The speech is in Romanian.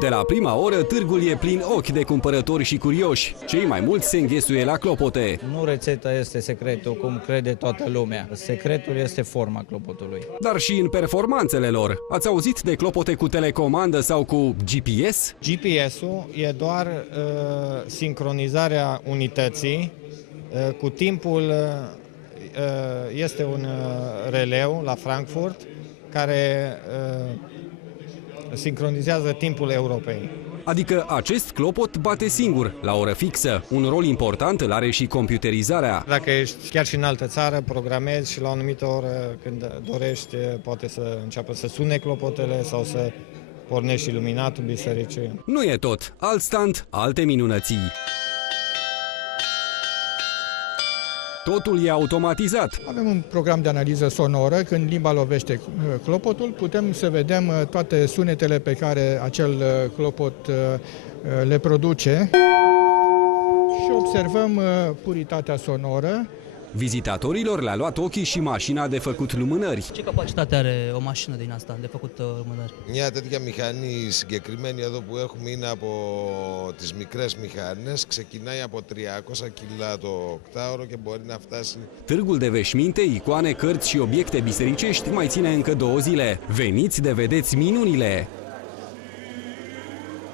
De la prima oră, târgul e plin ochi de cumpărători și curioși. Cei mai mulți se înghesuie la clopote. Nu rețeta este secretul, cum crede toată lumea. Secretul este forma clopotului. Dar și în performanțele lor. Ați auzit de clopote cu telecomandă sau cu GPS? GPS-ul e doar sincronizarea unității. Cu timpul este un releu la Frankfurt care sincronizează timpul Europei. Adică acest clopot bate singur, la oră fixă. Un rol important îl are și computerizarea. Dacă ești chiar și în altă țară, programezi și la o anumită oră, când dorești, poate să înceapă să sune clopotele sau să pornești iluminatul bisericii. Nu e tot. Alt stand, alte minunății. Totul e automatizat. Avem un program de analiză sonoră. Când limba lovește clopotul, putem să vedem toate sunetele pe care acel clopot le produce și observăm puritatea sonoră. Vizitatorilor le-a luat ochii și mașina de făcut lumânări. Ce capacitate are o mașină din asta de făcut lumânări? Μια τέτοια μηχανή συγκεκριμένη εδώ που έχουμε είναι από τις μικρές μηχανές. Ξεκινάει από 300 κιλά το οκτάωρο και μπορεί να φτάσει. Târgul de veșminte, icoane, cărți și obiecte bisericești mai ține încă 2 zile. Veniți de vedeți minunile!